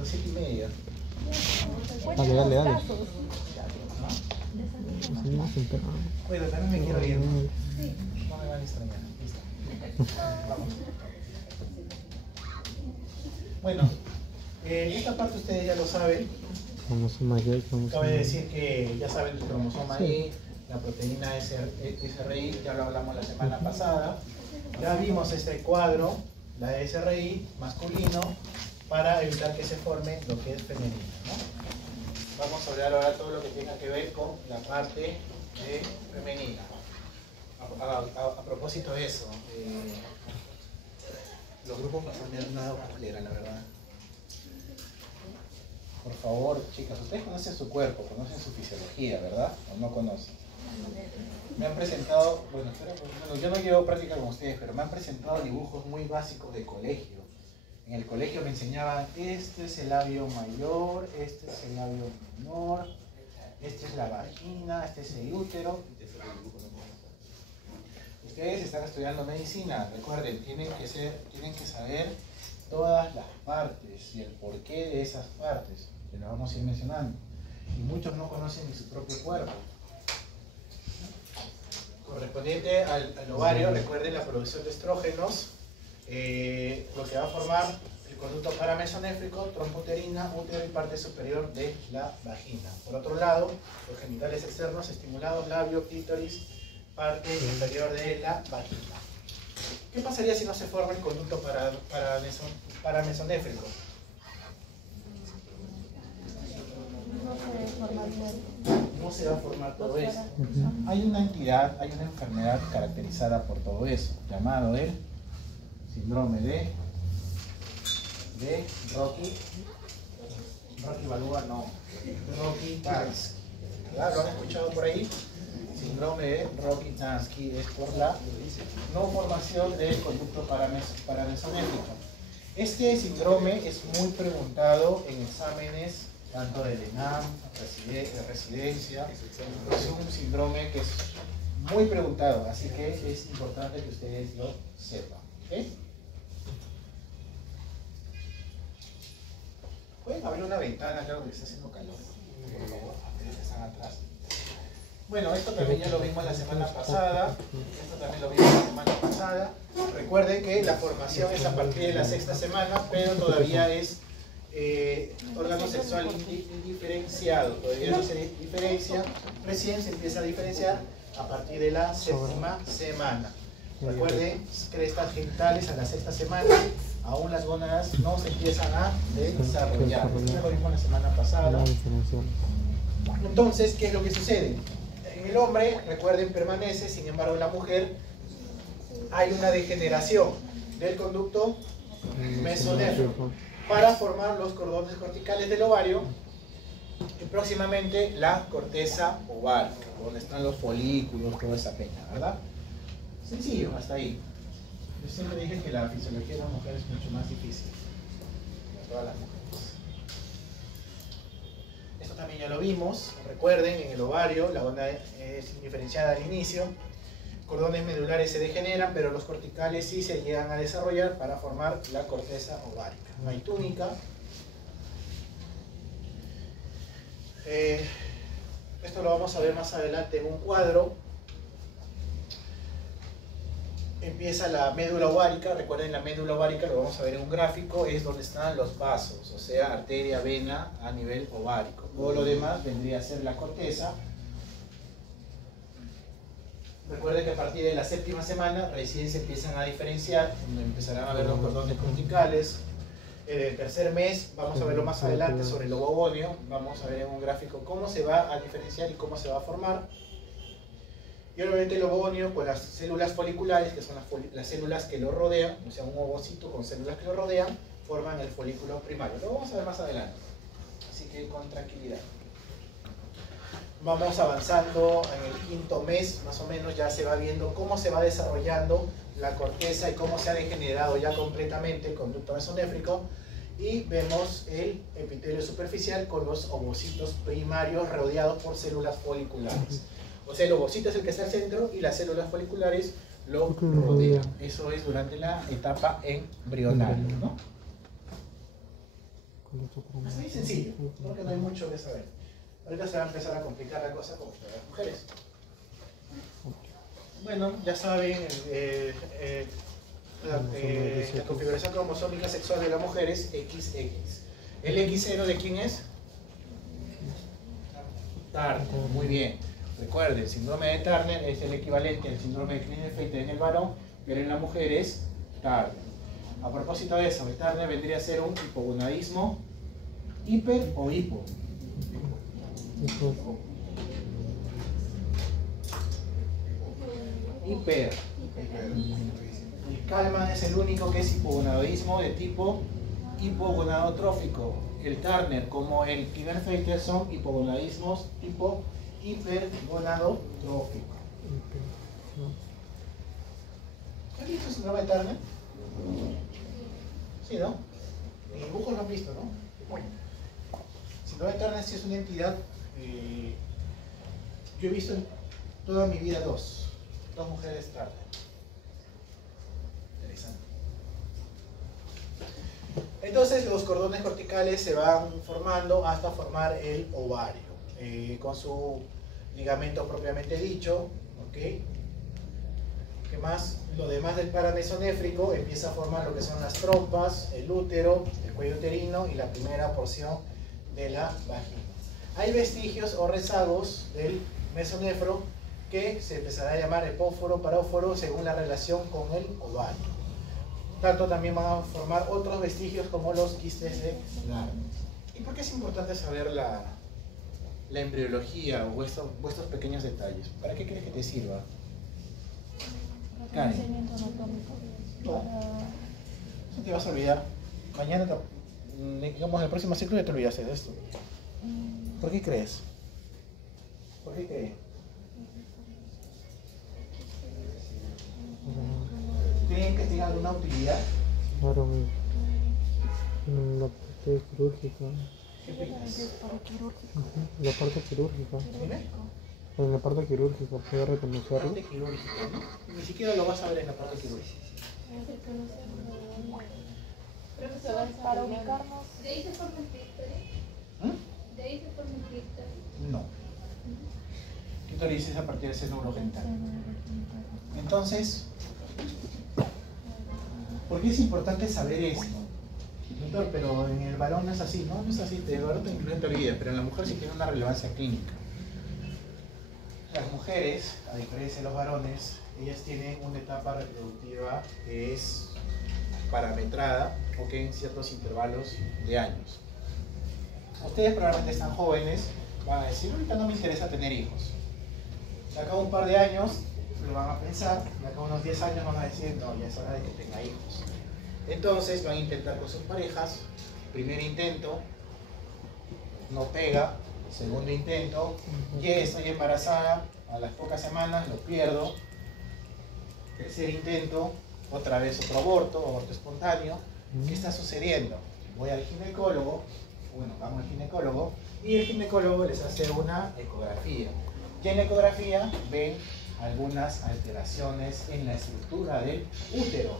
Son 7:30. Dale. Bueno, también me quiero ir. No me van a extrañar. Listo. Vamos. Bueno, esta parte ustedes ya lo saben. Cabe decir que ya saben el cromosoma Y, la proteína SRI, ya lo hablamos la semana pasada. Ya vimos este cuadro, la SRI masculino, para evitar que se forme lo que es femenino, ¿no? Vamos a hablar ahora todo lo que tenga que ver con la parte femenina. A propósito de eso, los grupos me han dado cólera, la verdad. Por favor, chicas, ustedes conocen su cuerpo, conocen su fisiología, ¿verdad? ¿O no conocen? Me han presentado, bueno, yo no llevo práctica con ustedes, pero me han presentado dibujos muy básicos de colegio. En el colegio me enseñaban, este es el labio mayor, este es el labio menor, este es la vagina, este es el útero. Ustedes están estudiando medicina, recuerden, tienen que saber todas las partes y el porqué de esas partes, que lo vamos a ir mencionando. Y muchos no conocen ni su propio cuerpo. Correspondiente al ovario, recuerden la producción de estrógenos, lo que va a formar el conducto paramesonéfrico, trompa uterina, útero y parte superior de la vagina. Por otro lado, los genitales externos estimulados, labio, clítoris, parte inferior de la vagina. ¿Qué pasaría si no se forma el conducto paramesonéfrico? No se va a formar todo eso. Hay una entidad, hay una enfermedad caracterizada por todo eso, llamado el síndrome de Rokitansky. ¿Lo han escuchado por ahí? Síndrome de Rokitansky es por la no formación del conducto paramesonéfrico. Este síndrome es muy preguntado en exámenes tanto del ENAM, de residencia. Es un síndrome que es muy preguntado, así que es importante que ustedes lo sepan. ¿Okay? ¿Pueden abrir una ventana? Claro que está haciendo calor. Por favor, ustedes que están atrás. Bueno, esto también ya lo vimos la semana pasada. Recuerden que la formación es a partir de la 6ª semana, pero todavía es órgano sexual indiferenciado. Todavía no se diferencia. Recién se empieza a diferenciar a partir de la 7ª semana. Recuerden, crestas genitales a la 6ª semana. Aún las gónadas no se empiezan a desarrollar. Esto ya lo vimos la semana pasada. Entonces, ¿qué es lo que sucede? En el hombre, recuerden, permanece, sin embargo en la mujer hay una degeneración del conducto mesonéfrico para formar los cordones corticales del ovario y próximamente la corteza ovárica, donde están los folículos, toda esa peña, ¿verdad? Sencillo, hasta ahí. Yo siempre dije que la fisiología de la mujer es mucho más difícil, como todas las mujeres. Esto también ya lo vimos, recuerden, en el ovario la onda es indiferenciada al inicio, cordones medulares se degeneran, pero los corticales sí se llegan a desarrollar para formar la corteza ovárica. No hay túnica. Esto lo vamos a ver más adelante en un cuadro. Empieza la médula ovárica, recuerden la médula ovárica, lo vamos a ver en un gráfico, es donde están los vasos, o sea, arteria, vena a nivel ovárico. Todo lo demás vendría a ser la corteza. Recuerden que a partir de la 7ª semana recién se empiezan a diferenciar, donde empezarán a ver los cordones corticales. En el 3er mes, vamos a verlo más adelante sobre el ovogonio, vamos a ver en un gráfico cómo se va a diferenciar y cómo se va a formar. Y obviamente el ovogonio, pues las células foliculares, que son las células que lo rodean, o sea, un ovocito con células que lo rodean, forman el folículo primario. Lo vamos a ver más adelante, así que con tranquilidad. Vamos avanzando en el 5º mes, más o menos, ya se va viendo cómo se va desarrollando la corteza y cómo se ha degenerado ya completamente el conducto mesonéfrico. Y vemos el epitelio superficial con los ovocitos primarios rodeados por células foliculares. O sea, el ovocito es el que está al centro y las células foliculares lo rodean. Eso es durante la etapa embrional, ¿no? Es muy sencillo, porque no hay mucho que saber. Ahorita se va a empezar a complicar la cosa como para las mujeres. Bueno, ya saben, la configuración cromosómica sexual de la mujer es XX. ¿El X0 de quién es? Turner, muy bien. Recuerden, el síndrome de Turner es el equivalente al síndrome de Klinefelter en el varón, pero en la mujer es Turner. A propósito de eso, el Turner vendría a ser un hipogonadismo hiper o hipo. Hiper. El Kalman es el único que es hipogonadismo de tipo hipogonadotrófico. El Turner como el Klinefelter son hipogonadismos tipo hipergonadotrófico. ¿Has visto el síndrome de Turner? Sí, ¿no? En dibujos lo han visto, ¿no? Bueno, el síndrome de Turner sí es una entidad. Yo he visto en toda mi vida dos mujeres Turner. Interesante. Entonces los cordones corticales se van formando hasta formar el ovario, con su ligamento propiamente dicho, ¿ok? ¿Qué más? Lo demás del paramesonéfrico empieza a formar lo que son las trompas, el útero, el cuello uterino y la primera porción de la vagina. Hay vestigios o rezagos del mesonefro que se empezará a llamar epóforo, paróforo, según la relación con el ovario. Tanto también van a formar otros vestigios como los quistes de Gardner. ¿Y por qué es importante saber la embriología o estos pequeños detalles? ¿Para qué crees que te sirva? Karen. No, eso te vas a olvidar. Mañana, digamos, en el próximo ciclo ya te olvidaste de esto. ¿Por qué crees? ¿Por qué crees? ¿Creen que tenga alguna utilidad? Claro, en la parte quirúrgica. ¿Qué opinas? La parte quirúrgica. ¿Dime? En la parte quirúrgica, puede La reconocerlo. parte quirúrgica, ¿no? Ni siquiera lo vas a ver en la parte quirúrgica. Profesor, para ubicarnos. ¿De ahí se forma el clítoris? ¿Mm? ¿De ahí se forma el clítoris? No. Clítoris es a partir del seno urogenital. Entonces, ¿por qué es importante saber esto? Doctor, pero en el varón no es así, ¿no? No es así, el varón te incluye en tu vida, pero en la mujer sí tiene una relevancia clínica. Las mujeres, a diferencia de los varones, ellas tienen una etapa reproductiva que es parametrada, ¿ok? En ciertos intervalos de años. Ustedes probablemente están jóvenes, van a decir, ahorita no me interesa tener hijos. De acá a un par de años lo van a pensar, de acá a unos 10 años van a decir, no, ya es hora de que tenga hijos. Entonces van a intentar con sus parejas, primer intento, no pega, segundo intento, ya estoy embarazada, a las pocas semanas lo pierdo, tercer intento, otra vez otro aborto espontáneo. ¿Qué está sucediendo? Voy al ginecólogo, vamos al ginecólogo, y el ginecólogo les hace una ecografía. Y en la ecografía ven algunas alteraciones en la estructura del útero.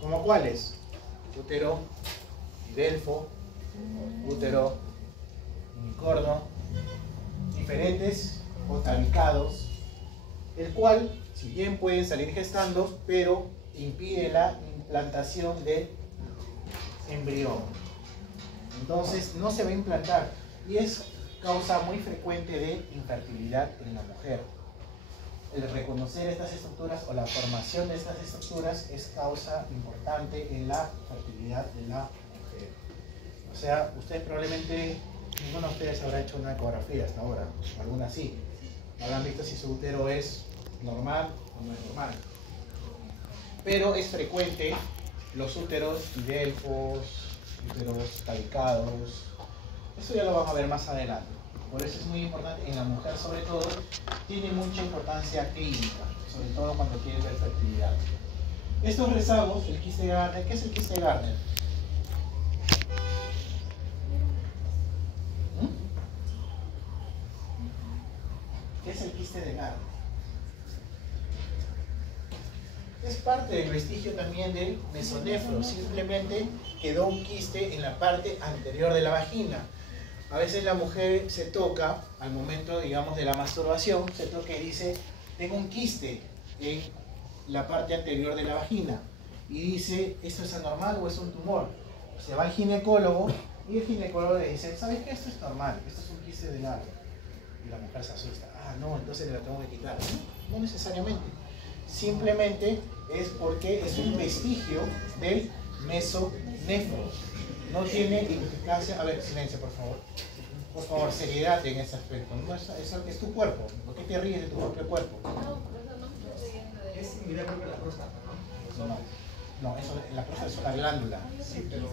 ¿Como cuáles? Útero delfo, útero unicorno, diferentes o tabicados, el cual, si bien pueden salir gestando, pero impide la implantación del embrión. Entonces no se va a implantar y es causa muy frecuente de infertilidad en la mujer. El reconocer estas estructuras o la formación de estas estructuras es causa importante en la fertilidad de la mujer. O sea, ustedes probablemente, ninguno de ustedes habrá hecho una ecografía hasta ahora, o alguna sí. Habrán visto si su útero es normal o no es normal. Pero es frecuente los úteros delfos, úteros tabicados. Eso ya lo vamos a ver más adelante. Por eso es muy importante, en la mujer sobre todo, tiene mucha importancia clínica, sobre todo cuando quiere ver fertilidad. Estos rezagos, el quiste de Gardner, ¿qué es el quiste de Gardner? ¿Qué es el quiste de Gardner? Es parte del vestigio también del mesonefro, simplemente quedó un quiste en la parte anterior de la vagina. A veces la mujer se toca, al momento, digamos, de la masturbación, se toca y dice, tengo un quiste en la parte anterior de la vagina. Y dice, ¿esto es anormal o es un tumor? Se va al ginecólogo y el ginecólogo le dice, ¿sabes qué? Esto es normal, esto es un quiste de largo. Y la mujer se asusta, no, entonces le lo tengo que quitar. No necesariamente. Simplemente es porque es un vestigio del mesonefro. No tiene implicancia. A ver, silencio, por favor. Por favor, seriedad en ese aspecto. No es tu cuerpo. ¿Por qué te ríes de tu propio cuerpo? Es similar a la próstata, ¿no? No, eso, la próstata es una glándula. Sí, pero...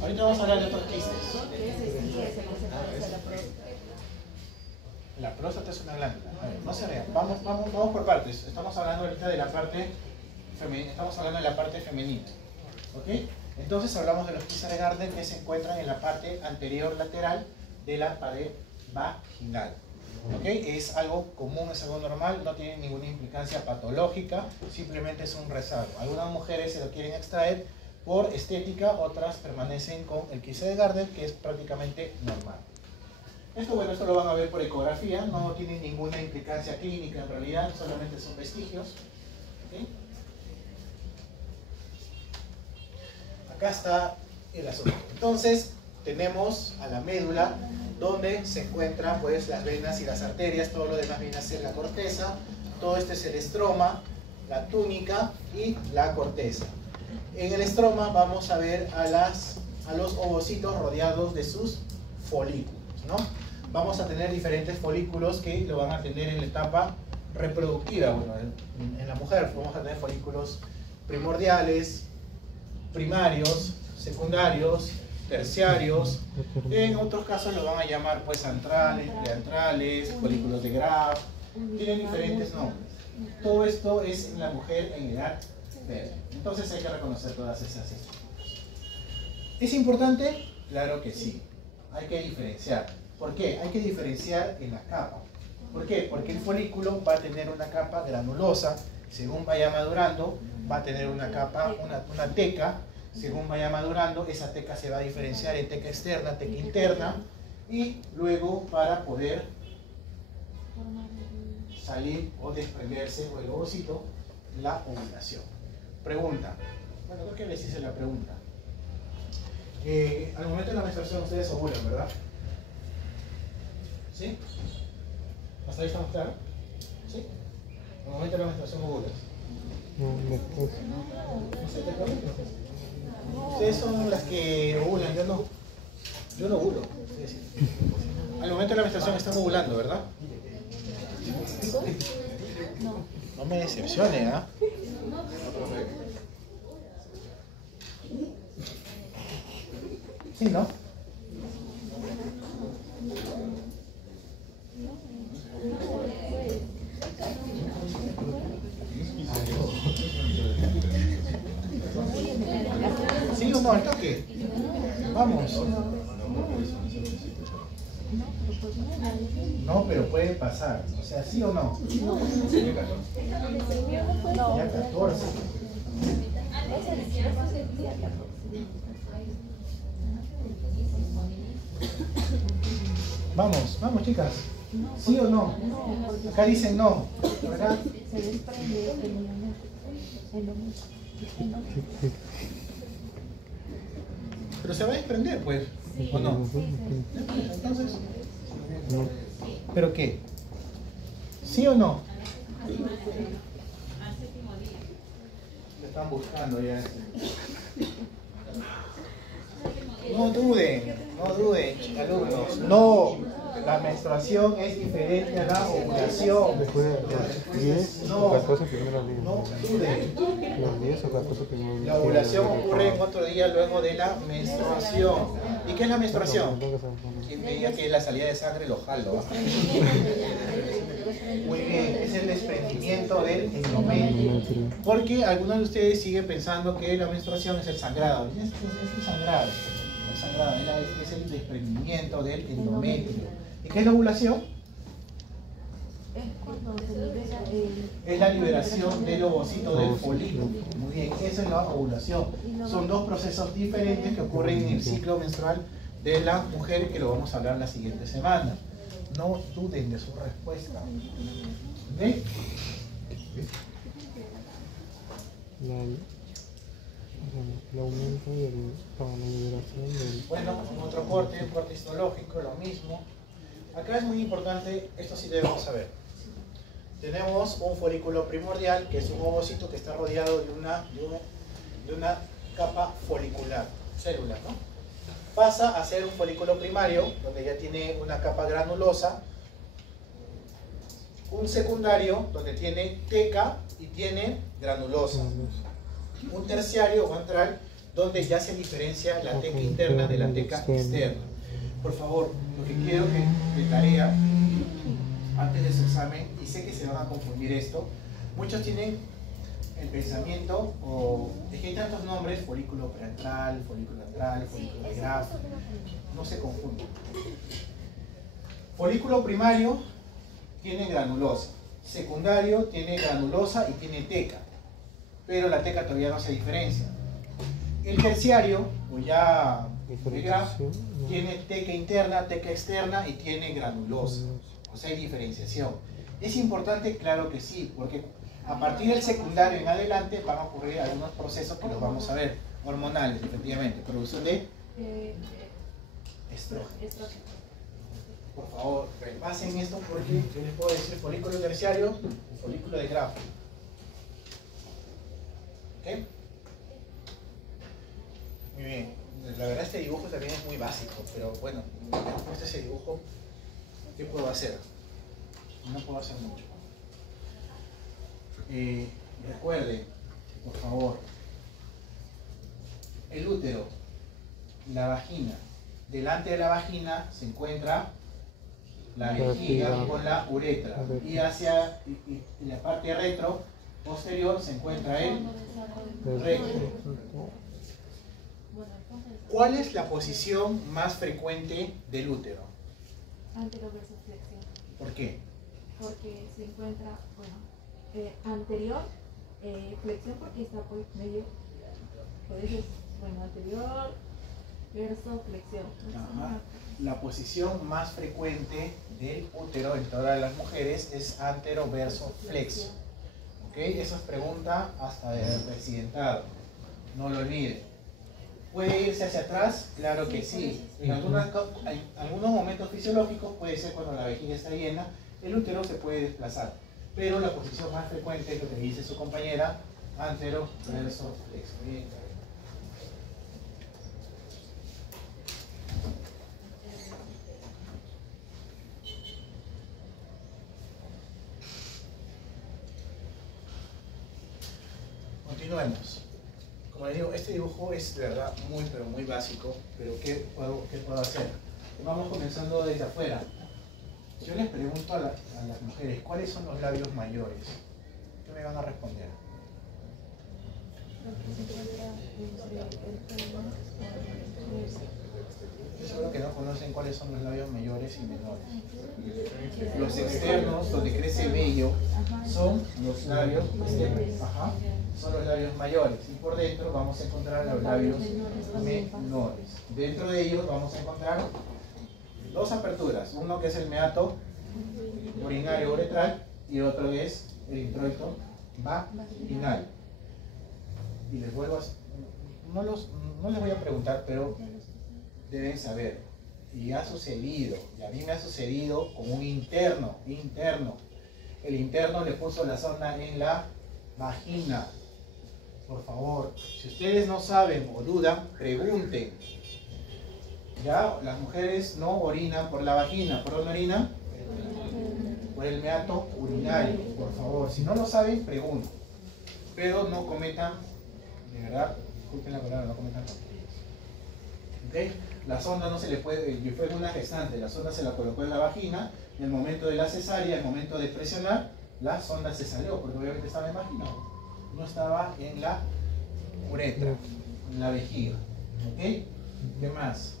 Ahorita vamos a hablar de otros quistes. La próstata es una glándula. A ver, no se vean. Vamos por partes. Estamos hablando ahorita de la parte femenina. Estamos hablando de la parte femenina. ¿Ok? Entonces hablamos de los quistes de Gardner que se encuentran en la parte anterior lateral de la pared vaginal. ¿Ok? Es algo común, es algo normal, no tiene ninguna implicancia patológica, simplemente es un rezago. Algunas mujeres se lo quieren extraer por estética, otras permanecen con el quiste de Gardner, que es prácticamente normal. Esto lo van a ver por ecografía, no tiene ninguna implicancia clínica en realidad, solamente son vestigios. ¿Okay? Acá está el asunto. Entonces, tenemos a la médula, donde se encuentran pues las venas y las arterias, todo lo demás viene a ser la corteza, todo este es el estroma, la túnica y la corteza. En el estroma vamos a ver a los ovocitos rodeados de sus folículos, ¿no? Vamos a tener diferentes folículos que lo van a tener en la etapa reproductiva. Bueno, en la mujer vamos a tener folículos primordiales, primarios, secundarios, terciarios. En otros casos lo van a llamar pues antrales, preantrales, folículos de Graf, tienen diferentes nombres. Todo esto es en la mujer en edad verde. Entonces hay que reconocer todas esas estructuras. ¿Es importante? Claro que sí. Hay que diferenciar. ¿Por qué? Hay que diferenciar en la capa. ¿Por qué? Porque el folículo va a tener una capa granulosa, según vaya madurando, va a tener una capa, una teca. Según vaya madurando, esa teca se va a diferenciar en teca externa, teca interna, y luego para poder salir o desprenderse o el ovocito, la ovulación. Pregunta. Bueno, creo que les hice la pregunta. Al momento de la menstruación ustedes ovulan, ¿verdad? ¿Sí? ¿Hasta ahí estamos claros? ¿Sí? Al momento de la menstruación ovulas. No sé, ¿te acuerdas? Ustedes son las que ovulan, yo no. Yo no ovulo. Al momento de la menstruación están ovulando, ¿verdad? No me decepcione, ¿ah? Sí, ¿no? ¿Sí o no? ¿Al toque? Vamos. No, pero puede pasar. O sea, ¿sí o no? Ya 14. Vamos, vamos chicas. ¿Sí o no? Acá dicen no, ¿verdad? Pero se va a desprender, pues, ¿o no? Entonces, ¿pero qué? ¿Sí o no? Me están buscando ya. No duden, alumnos. No, la menstruación es diferente a la ovulación. Después de los 10 o 14 primeros días. No duden. Los 10 o 14 primeros días. La ovulación ocurre en otro día luego de la menstruación. ¿Y qué es la menstruación? Quien me diga que es la salida de sangre lo jalo. Muy bien, es el desprendimiento del endometrio. Porque algunos de ustedes siguen pensando que la menstruación es el sangrado. Es sangrado. El sangrado es el desprendimiento del endometrio. ¿Y qué es la ovulación? Es cuando se libera el... Es la liberación del ovocito del folículo. Muy bien, eso es la ovulación. Son dos procesos diferentes que ocurren en el ciclo menstrual de la mujer, que lo vamos a hablar la siguiente semana. No duden de su respuesta. ¿Ve? El aumento para la liberación del... Bueno, otro corte, un corte histológico, lo mismo. Acá es muy importante, esto sí debemos saber. Tenemos un folículo primordial, que es un ovocito que está rodeado de una capa folicular, célula, ¿no? Pasa a ser un folículo primario, donde ya tiene una capa granulosa. Un secundario, donde tiene teca y tiene granulosa. Un terciario o ventral, donde ya se diferencia la teca interna de la teca externa. Por favor, lo que quiero que de tarea, antes de su examen, y sé que se van a confundir esto, muchos tienen el pensamiento, es que hay tantos nombres, folículo preantral, folículo antral, folículo de Graf, no se confunden. Folículo primario tiene granulosa, secundario tiene granulosa y tiene teca, pero la teca todavía no se diferencia. El terciario, o ya de Graf, tiene teca interna, teca externa y tiene granulosa, o sea, hay diferenciación. ¿Es importante? Claro que sí, porque a partir del secundario en adelante van a ocurrir algunos procesos que los vamos a ver, hormonales, efectivamente, producción de estrógeno. Por favor, repasen esto porque yo les puedo decir folículo terciario, folículo de Graf. ¿Ok? Muy bien. La verdad este dibujo también es muy básico, pero bueno, me han puesto ese dibujo, ¿qué puedo hacer? No puedo hacer mucho. Recuerden, por favor, el útero, la vagina. Delante de la vagina se encuentra la vejiga con la uretra, y hacia la parte retro posterior se encuentra el recto. ¿Cuál es la posición más frecuente del útero? Anteroversoflexión. ¿Por qué? Porque se encuentra, bueno, anterior, flexión porque está pues medio, por eso es, bueno, anterior, verso, flexión. Ajá. La posición más frecuente del útero en todas las mujeres es antero verso flexo. ¿Ok? Esa es pregunta hasta de residentado. No lo olviden. ¿Puede irse hacia atrás? Claro que sí. En algunos momentos fisiológicos, puede ser cuando la vejiga está llena, el útero se puede desplazar. Pero la posición más frecuente es lo que dice su compañera, antero verso flexo. Bien. Continuemos. Como les digo, este dibujo es de verdad muy, pero muy básico, pero ¿qué puedo hacer? Vamos comenzando desde afuera. Yo les pregunto a las mujeres, ¿cuáles son los labios mayores? ¿Qué me van a responder? Yo seguro que no conocen cuáles son los labios mayores y menores. Los externos, donde crece vello, son los labios externos. Ajá. Son los labios mayores, y por dentro vamos a encontrar los labios menores. Dentro de ellos vamos a encontrar dos aperturas, uno que es el meato urinario uretral y otro es el introito vaginal. Y les vuelvo a... no les voy a preguntar, pero deben saber, y ha sucedido, y a mí me ha sucedido con un interno. El interno le puso la sonda en la vagina. Por favor, si ustedes no saben o dudan, pregunten. Ya, las mujeres no orinan por la vagina. ¿Por dónde orinan? Por el meato urinario. Por favor, si no lo saben, pregunten. Pero no cometan, de verdad, disculpen la palabra, no cometan tonterías. ¿Ok? La sonda no se le puede, yo fue una gestante, la sonda se la colocó en la vagina, en el momento de la cesárea, en el momento de presionar, la sonda se salió, porque obviamente estaba en la vagina. No estaba en la uretra, en la vejiga. ¿Ok? ¿Qué más?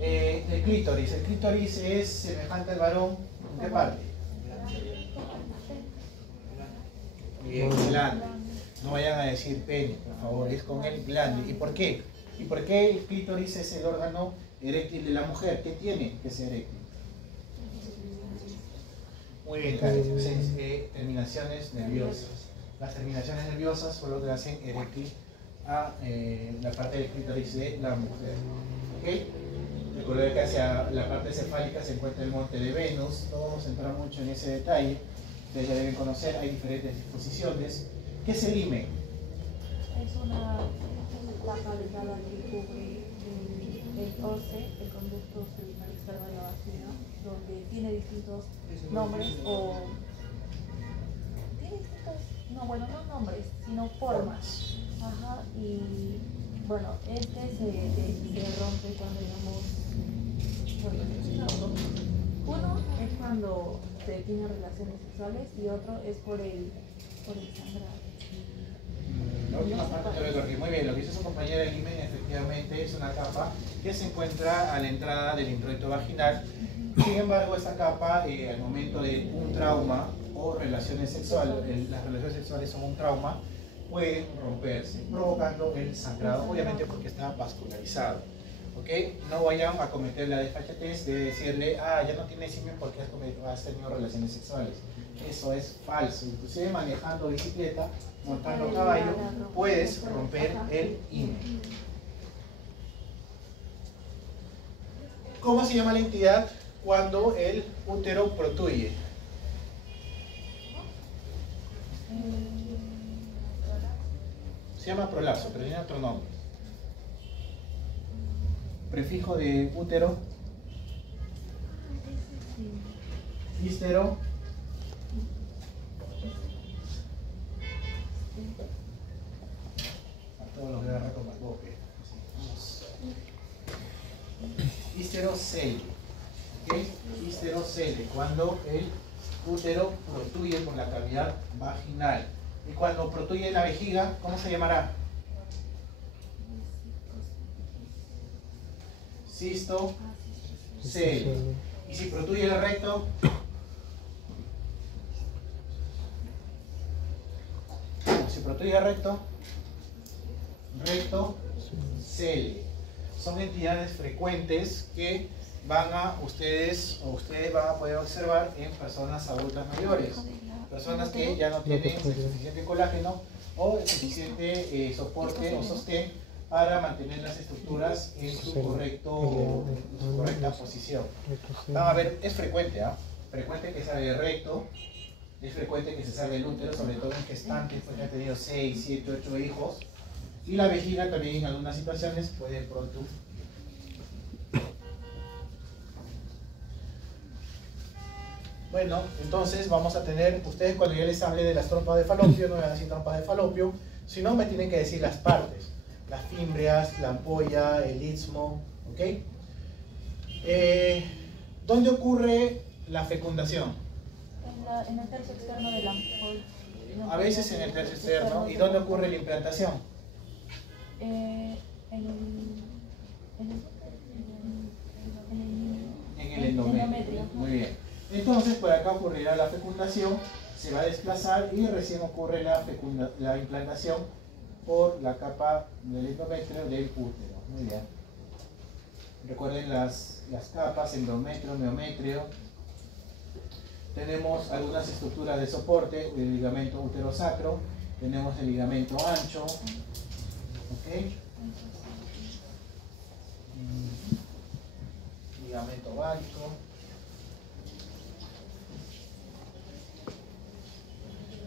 El clítoris. El clítoris es semejante al varón. ¿En qué parte? glande. No vayan a decir pene, por favor, es con el glande. ¿Y por qué? ¿Y por qué el clítoris es el órgano eréctil de la mujer? ¿Qué tiene que ser eréctil? Muy bien, terminaciones nerviosas. Las terminaciones nerviosas son lo que hacen eréctil a la parte del clítoris de la mujer. ¿Okay? Recuerden que hacia la parte cefálica se encuentra el monte de Venus. No vamos a entrar mucho en ese detalle. Ustedes ya deben conocer, hay diferentes disposiciones. ¿Qué es el himen? Es una tapa delgada que cubre el orce, el conducto celular externo de la vagina, donde tiene distintos nombres o... Tiene distintos... No, bueno, no nombres, sino formas. Ajá, y bueno, este se rompe cuando digamos... Bueno, uno es cuando se tiene relaciones sexuales y otro es por el sangrado. La última parte te lo corregí. Muy bien, lo que hizo su compañera el himen efectivamente es una capa que se encuentra a la entrada del introito vaginal. Sin embargo, esta capa al momento de un trauma o relaciones sexuales, las relaciones sexuales son un trauma, pueden romperse, provocando el sangrado, obviamente porque está vascularizado. ¿Ok? No vayan a cometer la desfachatez de decirle, ya no tienes himen porque has tenido relaciones sexuales. Eso es falso. Inclusive manejando bicicleta, montando caballo, puedes romper el himen. ¿Cómo se llama la entidad cuando el útero protruye? Se llama prolapso, pero tiene otro nombre. Prefijo de útero. Ístero. A todos los que agarran con boque. Histerocele. ¿Okay? Histerocele, cuando el útero protruye por la cavidad vaginal. Y cuando protruye la vejiga, ¿cómo se llamará? Cistocele. Y si protruye el recto, si protruye el recto, rectocele. Son entidades frecuentes que ustedes van a poder observar en personas adultas mayores, personas que ya no tienen suficiente colágeno o suficiente soporte o sostén para mantener las estructuras en su correcta posición. Vamos a ver, es frecuente, frecuente que salga el recto, es frecuente que se salga el útero, sobre todo en gestantes, pues han tenido 6, 7, 8 hijos, y la vejiga también en algunas situaciones puede pronto. Bueno, entonces vamos a tener, ustedes cuando yo les hable de las trompas de falopio, no me van a decir trompas de falopio, sino me tienen que decir las partes, las fimbrias, la ampolla, el istmo, ¿ok? ¿Dónde ocurre la fecundación? En el tercio externo de la ampolla. A veces en el tercio externo. ¿Y dónde ocurre la implantación? En el endometrio. Muy bien. Entonces, por acá ocurrirá la fecundación, se va a desplazar y recién ocurre la implantación por la capa del endometrio del útero. Muy bien. Recuerden las capas, endometrio, miometrio. Tenemos algunas estructuras de soporte, el ligamento uterosacro, tenemos el ligamento ancho, ¿ok? Ligamento básico.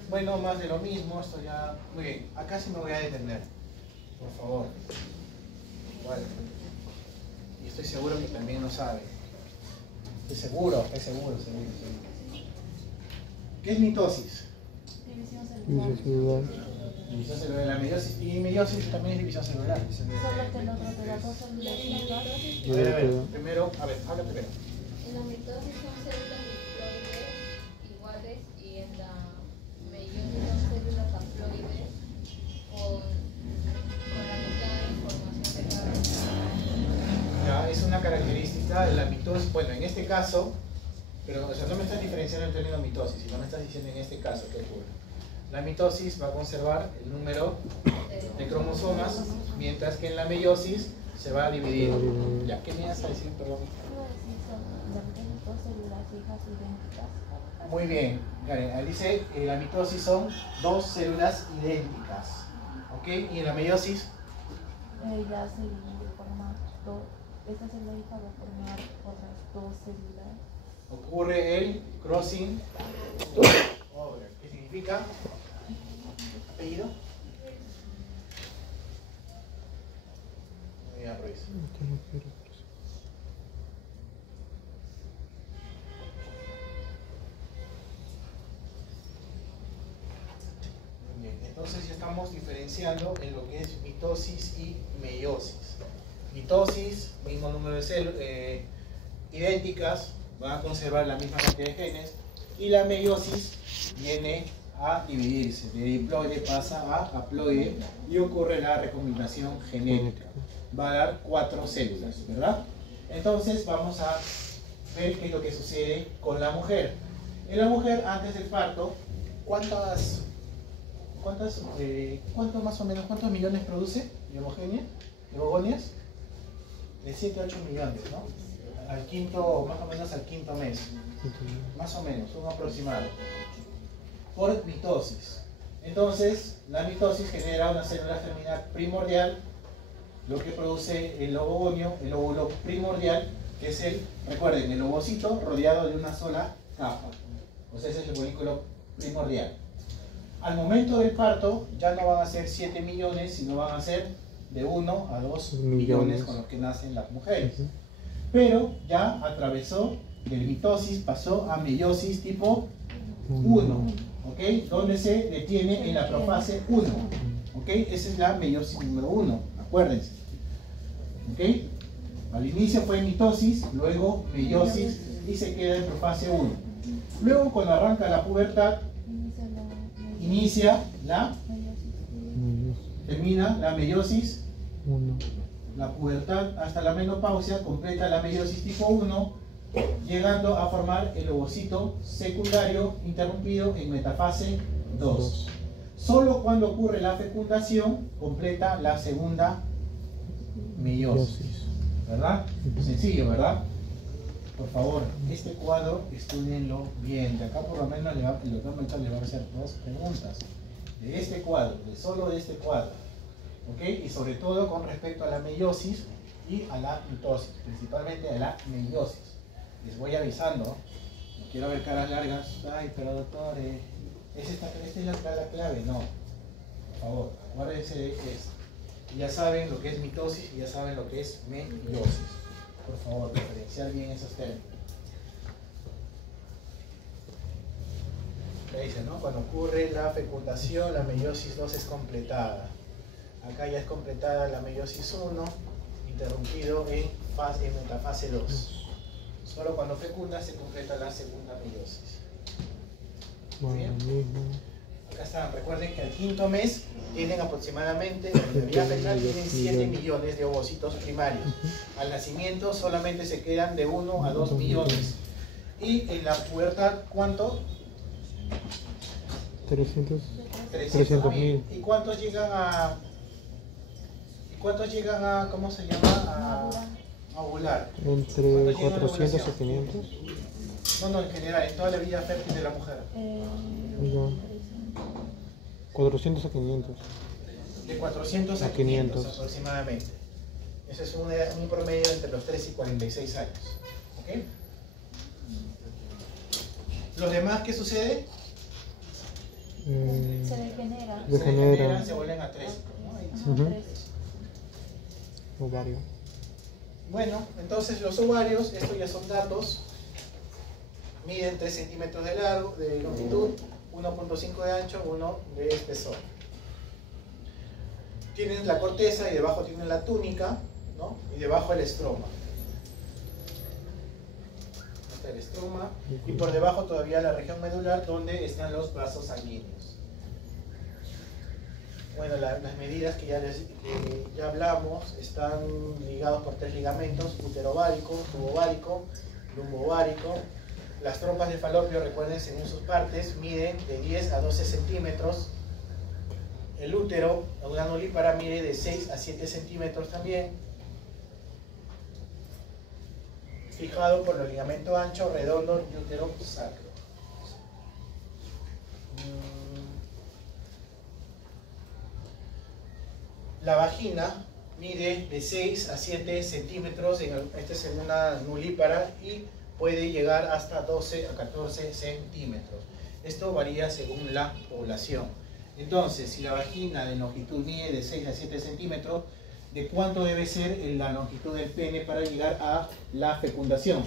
Bueno, más de lo mismo, esto ya... Muy bien, acá sí me voy a detener, por favor. Igual. Y estoy seguro que también lo sabe. Estoy seguro. ¿Qué es mitosis? División celular. División celular, la meiosis. Y meiosis también es división celular. Solo que el otro de las dos células. A ver, primero, habla primero. En la mitosis son células diploides iguales y en la meiosis son células haploides con la mitad de información de cada una. Ya, es una característica de la mitosis. Bueno, en este caso, pero o sea, no me estás diferenciando el término mitosis, sino me estás diciendo en este caso qué ocurre. La mitosis va a conservar el número de cromosomas, mientras que en la meiosis se va a dividir. Ya, ¿qué me ibas a decir? Perdón. Dos células hijas idénticas. Muy bien, Karen. Dice que la mitosis son dos células idénticas. ¿Ok? Y en la meiosis, Ya se forman esta célula hija va a formar otras dos células. ocurre el crossing over. ¿Qué significa? ¿Apellido? Muy bien, Ruiz. Bien, entonces ya estamos diferenciando en lo que es mitosis y meiosis. Mitosis, mismo número de células idénticas, van a conservar la misma cantidad de genes, y la meiosis viene a dividirse, de diploide pasa a haploide y ocurre la recombinación genética. Va a dar 4 células, ¿verdad? Entonces vamos a ver qué es lo que sucede con la mujer. En la mujer, antes del parto, ¿cuántos más o menos, cuántos millones produce de ovogonias? De 7 a 8 millones, ¿no? Al quinto, más o menos al quinto mes. Más o menos, un aproximado. Por mitosis. Entonces, la mitosis genera una célula germinal primordial, lo que produce el ovogonio, el óvulo primordial, que es recuerden, el ovocito rodeado de una sola capa. O sea, ese es el folículo primordial. Al momento del parto, ya no van a ser 7 millones, sino van a ser de 1 a 2 millones con los que nacen las mujeres. Pero ya atravesó del mitosis, pasó a meiosis tipo 1, ¿ok? Donde se detiene en la profase 1, ¿ok? Esa es la meiosis número 1, acuérdense, ¿ok? Al inicio fue mitosis, luego meiosis y se queda en profase 1. Luego, cuando arranca la pubertad, inicia la, termina la meiosis, la pubertad hasta la menopausia, completa la meiosis tipo 1, llegando a formar el ovocito secundario interrumpido en metafase 2. Solo cuando ocurre la fecundación, completa la segunda meiosis. ¿Verdad? Sencillo, ¿verdad? Por favor, este cuadro estudienlo bien. De acá por lo menos el doctor Melchor le va a hacer 2 preguntas. De este cuadro, solo de este cuadro. ¿Ok? Y sobre todo con respecto a la meiosis y a la mitosis, principalmente a la meiosis. Les voy avisando, no quiero ver caras largas. Ay, pero doctor, esta es la clave. No, por favor, acuérdense de esto. Ya saben lo que es mitosis y ya saben lo que es meiosis. Por favor, diferenciar bien esos términos. ¿Qué dice, no? Cuando ocurre la fecundación, la meiosis 2 es completada. Acá ya es completada la meiosis 1, interrumpido en metafase 2. Solo cuando fecunda se completa la segunda meiosis. ¿Bien? Acá están, recuerden que al quinto mes tienen aproximadamente, la mayoría fetal tienen 7 millones de ovocitos primarios. Al nacimiento solamente se quedan de 1 a 2 millones. Y en la pubertad, ¿cuánto? 300.000. ¿Y cuántos llegan a, ¿cómo se llama? A ovular? Entre 400 a 500. No, en general, en toda la vida fértil de la mujer. 400 a 500. De 400 a 500 aproximadamente. Ese es un promedio entre los 3 y 46 años. ¿Ok? ¿Los demás qué sucede? Se degenera. Se degeneran, se vuelven a 3. Ovario. Bueno, entonces los ovarios, estos ya son datos, miden 3 centímetros de largo, de longitud, 1.5 de ancho, 1 de espesor. Tienen la corteza y debajo tienen la túnica, ¿no? Y debajo el estroma. Está el estroma y por debajo todavía la región medular donde están los vasos sanguíneos. Bueno, las medidas que ya hablamos están ligados por 3 ligamentos: uterovárico, tubovárico, lumbovárico Las trompas de falopio, recuerden, según sus partes, miden de 10 a 12 centímetros. El útero, una nulípara, mide de 6 a 7 centímetros también. Fijado por los ligamentos anchos, redondo y útero sacro. La vagina mide de 6 a 7 centímetros, esta es en una nulípara, y puede llegar hasta 12 a 14 centímetros. Esto varía según la población. Entonces, si la vagina de longitud mide de 6 a 7 centímetros, ¿de cuánto debe ser la longitud del pene para llegar a la fecundación?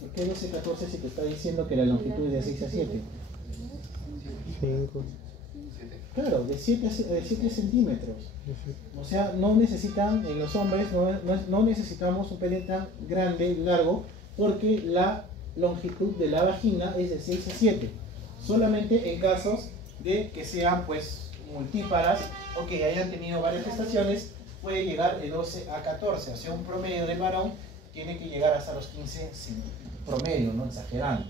¿Por qué 12 a 14 si te está diciendo que la longitud es de 6 a 7? 5. Claro, de 7 centímetros. O sea, no necesitan, en los hombres, no necesitamos un pene tan grande, largo, porque la longitud de la vagina es de 6 a 7. Solamente en casos de que sean pues multíparas o que hayan tenido varias gestaciones, puede llegar de 12 a 14. O sea, un promedio del varón tiene que llegar hasta los 15 promedio, no exagerando.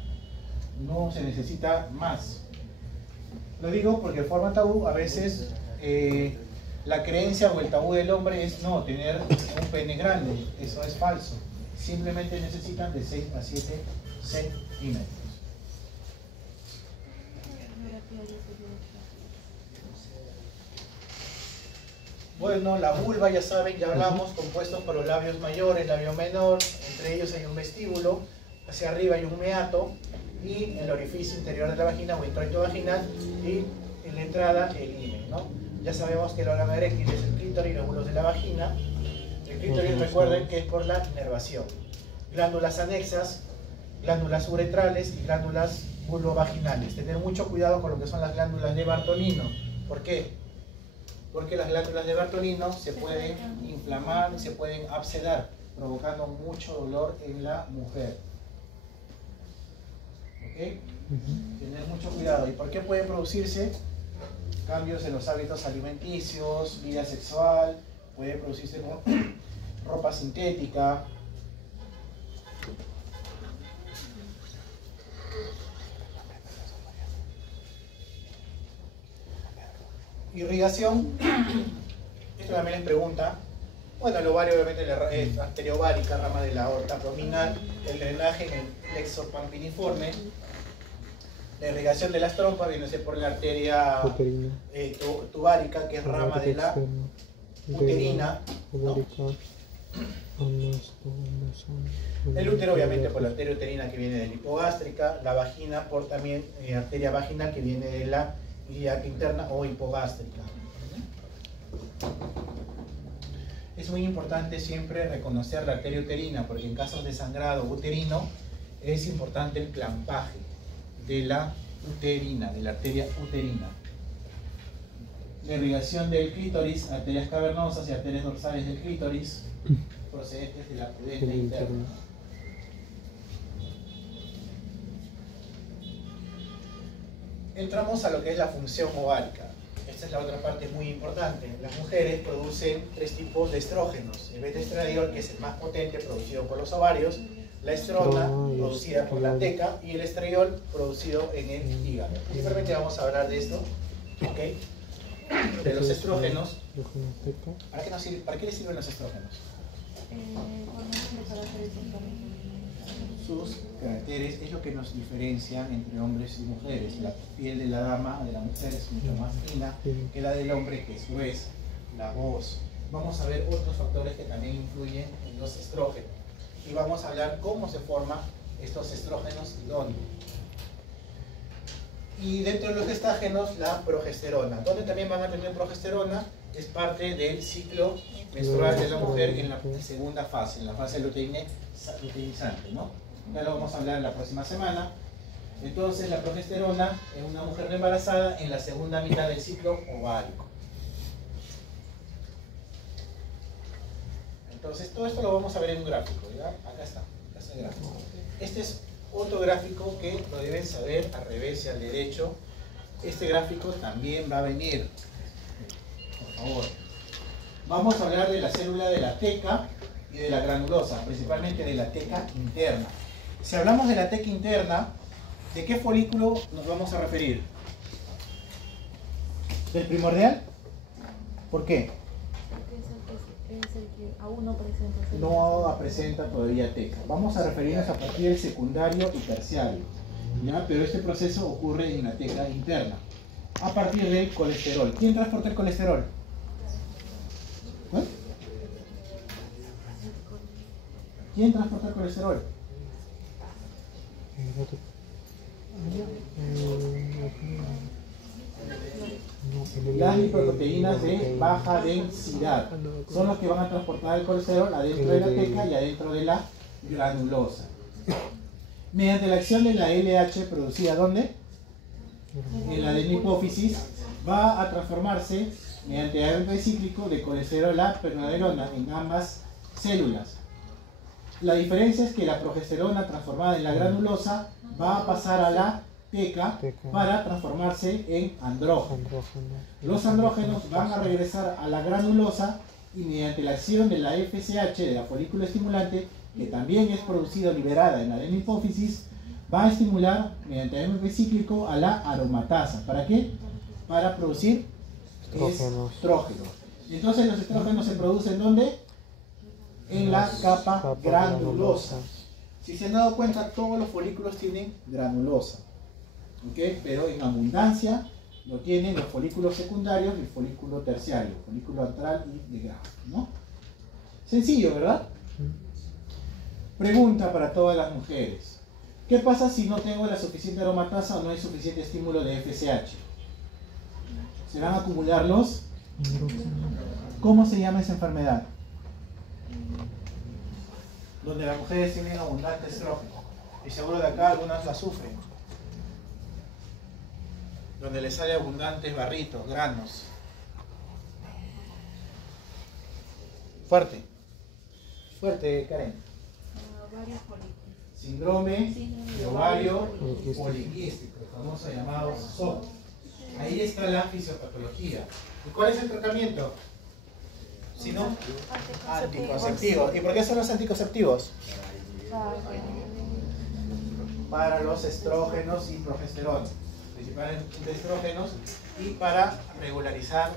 No se necesita más. Lo digo porque forma tabú. A veces la creencia o el tabú del hombre es no tener un pene grande. Eso es falso. Simplemente necesitan de 6 a 7 centímetros. Bueno, la vulva, ya saben, ya hablamos, compuestos por los labios mayores, labio menor, entre ellos hay un vestíbulo, hacia arriba hay un meato, y el orificio interior de la vagina o introito vaginal, y en la entrada el himen, ¿no? Ya sabemos que el órgano eréctil es el clítoris y los lóbulos de la vagina. El clítoris, recuerden que es por la inervación. Glándulas anexas, glándulas uretrales y glándulas vulvovaginales. Tener mucho cuidado con lo que son las glándulas de Bartolino. ¿Por qué? Porque las glándulas de Bartolino se pueden inflamar y se pueden abscedar, provocando mucho dolor en la mujer. ¿Ok? Tener mucho cuidado. ¿Y por qué puede producirse? Cambios en los hábitos alimenticios, vida sexual, puede producirse con ropa sintética. Irrigación, esto también les pregunta. Bueno, el ovario obviamente es arteria ovárica, rama de la aorta abdominal, el drenaje en el plexo pampiniforme, la irrigación de las trompas viene por la arteria tubárica, que es rama de la uterina, ¿no? El útero obviamente por la arteria uterina que viene de la hipogástrica, la vagina por también arteria vaginal que viene de la ilíaca interna o hipogástrica. Es muy importante siempre reconocer la arteria uterina, porque en casos de sangrado uterino es importante el clampaje de la uterina, de la arteria uterina. La irrigación del clítoris, arterias cavernosas y arterias dorsales del clítoris procedentes de la pudenda interna. Entramos a lo que es la función ovárica. Esta es la otra parte muy importante. Las mujeres producen 3 tipos de estrógenos. El beta-estradiol, que es el más potente, producido por los ovarios, la estrona, producida por la teca, y el estradiol, producido en el hígado. Simplemente vamos a hablar de esto, ¿ok? De los estrógenos. ¿Para qué les sirven los estrógenos? Sus caracteres es lo que nos diferencia entre hombres y mujeres. La piel de la dama, de la mujer, es mucho más fina que la del hombre, que es gruesa. La voz. Vamos a ver otros factores que también influyen en los estrógenos. Y vamos a hablar cómo se forman estos estrógenos y dónde. Y dentro de los estágenos, la progesterona. ¿Dónde también van a tener progesterona? Es parte del ciclo menstrual de la mujer en la segunda fase, en la fase luteinizante, ¿no? Ya lo vamos a hablar la próxima semana. Entonces, la progesterona en una mujer embarazada en la segunda mitad del ciclo ovárico. Entonces, todo esto lo vamos a ver en un gráfico, ¿ya? Acá está el gráfico. Este es otro gráfico que lo deben saber al revés y al derecho. Este gráfico también va a venir. Por favor. Vamos a hablar de la célula de la teca, y de la granulosa, principalmente de la teca interna. Si hablamos de la teca interna, ¿de qué folículo nos vamos a referir? ¿Del primordial? ¿Por qué? Porque es el que aún no presenta. No presenta todavía teca. Vamos a referirnos a partir del secundario y terciario, ¿ya? Pero este proceso ocurre en la teca interna, a partir del colesterol. ¿Quién transporta el colesterol? ¿Eh? ¿Quién transporta el colesterol? Las lipoproteínas de baja densidad son los que van a transportar el colesterol adentro de la teca y adentro de la granulosa. Mediante la acción de la LH producida ¿dónde? En la adenohipófisis, va a transformarse mediante AMP cíclico de colesterol a pregnenolona en ambas células. La diferencia es que la progesterona transformada en la granulosa va a pasar a la teca para transformarse en andrógeno. Los andrógenos van a regresar a la granulosa y mediante la acción de la FSH, de la folículo estimulante, que también es producida o liberada en la adenohipófisis, va a estimular mediante AMP cíclico a la aromatasa. ¿Para qué? Para producir estrógenos. Entonces los estrógenos se producen ¿dónde? En la capa granulosa. Si se han dado cuenta, todos los folículos tienen granulosa, ¿ok? Pero en abundancia lo tienen los folículos secundarios y el folículo terciario, folículo antral y de Graf, ¿no? Sencillo, ¿verdad? Pregunta para todas las mujeres. ¿Qué pasa si no tengo la suficiente aromatasa o no hay suficiente estímulo de FSH? ¿Se van a acumular los? ¿Cómo se llama esa enfermedad? Donde las mujeres tienen abundante estrógeno. Y seguro de acá algunas la sufren. Donde les sale abundantes barritos, granos. Fuerte. Fuerte, Karen. Varios folículos. Síndrome de ovario poliquístico, el famoso llamado SOP. Ahí está la fisiopatología. ¿Y cuál es el tratamiento? Si no, anticonceptivos. ¿Y por qué son los anticonceptivos? Para los estrógenos y progesterona, principalmente estrógenos, y para regularizar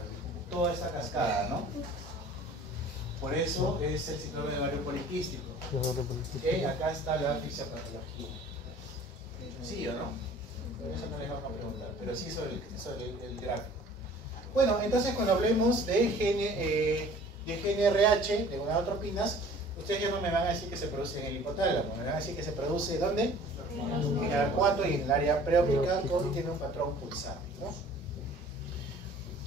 toda esta cascada, ¿no? Por eso es el síndrome de ovario poliquístico. ¿Okay? Acá está la fisiopatología. ¿Sí o no? Eso no les vamos a preguntar, pero sí sobre el gráfico. Bueno, entonces cuando hablemos de GnRH, de gonadotropinas, ustedes ya no me van a decir que se produce en el hipotálamo, me van a decir que se produce ¿dónde? En el arcuato y en el área preóptica, tiene un patrón pulsante, ¿no?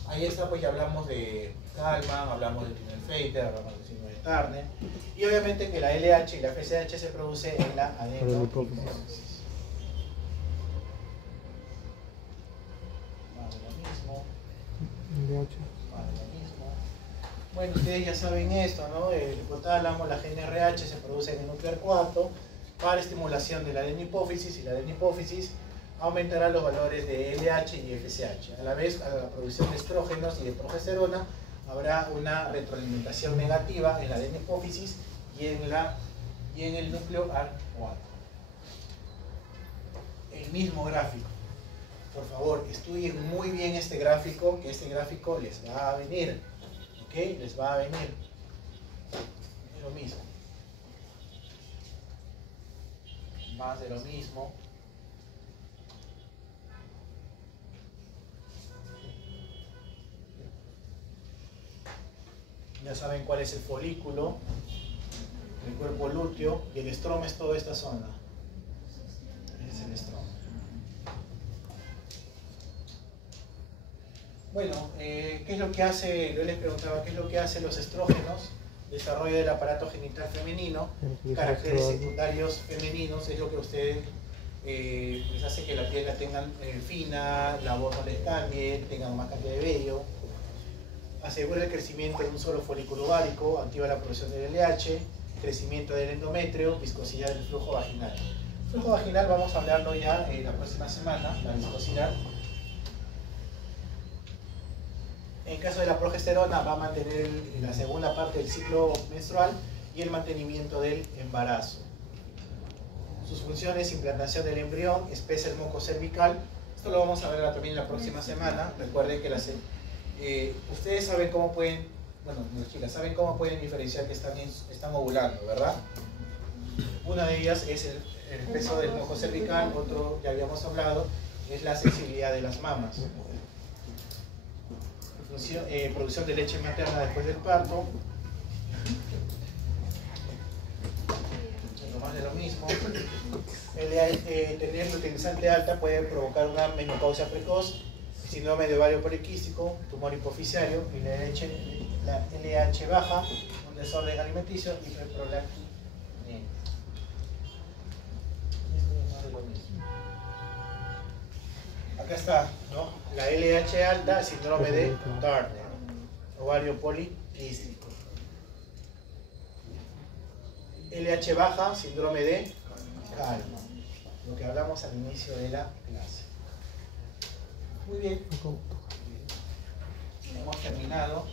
Ahí está, pues ya hablamos de Kalman, hablamos de Klinefelter, hablamos de signo de Turner, y obviamente que la LH y la FSH se produce en la adenohipófisis. Más de lo mismo. Bueno, ustedes ya saben esto, ¿no? El hipotálamo, la GnRH se produce en el núcleo arcuato para estimulación de la adenohipófisis, y la adenohipófisis aumentará los valores de LH y FSH. A la vez, a la producción de estrógenos y de progesterona, habrá una retroalimentación negativa en la adenohipófisis y en el núcleo arcuato. El mismo gráfico. Por favor, estudien muy bien este gráfico, que este gráfico les va a venir. ¿Ok? Les va a venir. Es lo mismo. Más de lo mismo. Ya saben cuál es el folículo, el cuerpo lúteo, y el estroma es toda esta zona. Es el estroma. Bueno, ¿qué es lo que hace? Yo les preguntaba, ¿qué es lo que hace los estrógenos? Desarrollo del aparato genital femenino, caracteres secundarios femeninos, es lo que a ustedes les hace que la piel la tengan fina, la voz no les cambie, tengan más cantidad de vello. Asegura el crecimiento de un solo folículo ovárico, activa la producción del LH, crecimiento del endometrio, viscosidad del flujo vaginal. El flujo vaginal vamos a hablarlo ya la próxima semana, la viscosidad. En caso de la progesterona va a mantener la segunda parte del ciclo menstrual, y el mantenimiento del embarazo. Sus funciones: implantación del embrión, espesa el moco cervical. Esto lo vamos a ver también la próxima semana. Recuerden que ustedes saben cómo pueden, bueno, las chicas saben cómo pueden diferenciar que están ovulando, ¿verdad? Una de ellas es el peso del moco cervical, otro, ya habíamos hablado, es la sensibilidad de las mamas. Producción de leche materna después del parto. Más de lo mismo. Tener luteinizante alta puede provocar una menopausia precoz, síndrome de ovario poliquístico, tumor hipoficiario, y la LH baja, un desorden alimenticio y hiperprolactinemia. Acá está, ¿no? La LH alta, síndrome de Turner, ovario poliquístico. LH baja, síndrome de Calma, lo que hablamos al inicio de la clase. Muy bien, hemos terminado.